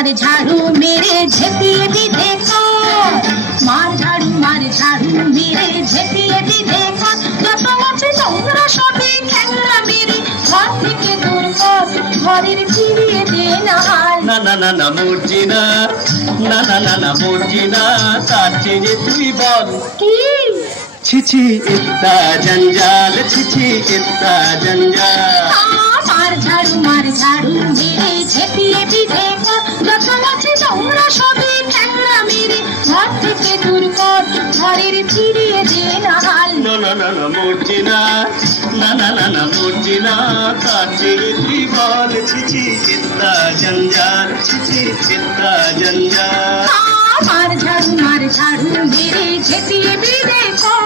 মার ঝাড়ু মেরে ঝেঁপিয়ে বিধে কর, মার ঝাড়ু মেরে ঝেঁপিয়ে বিধে কর, যত আছে নোংরা সবই ঠ্যাংরা মেরে ঘর থেকে দূর কর, ঘরের ফিরিয়ে দে না হাল। না না না না মরছি না, না না না না মরছি না, তার চেয়ে তুই বল কি? ছিছি ইত্তা জঞ্জাল, ছিছি ইত্তা জঞ্জাল। মার ঝাড়ু মেরে ঝেঁপিয়ে বিধে কর, যত আছে নোংরা সবই ঠ্যাংরা মেরে ঘর থেকে দূর কর, ঘরের ফিরিয়ে দে না হাল। না না না না মরছি না, না না না না মরছি না, তার চেয়ে তুই বল ছিছি ইত্তা জঞ্জাল, ছিছি ইত্তা জঞ্জাল। মার ঝাড়ু মেরে ঝেঁপিয়ে বিধে কর।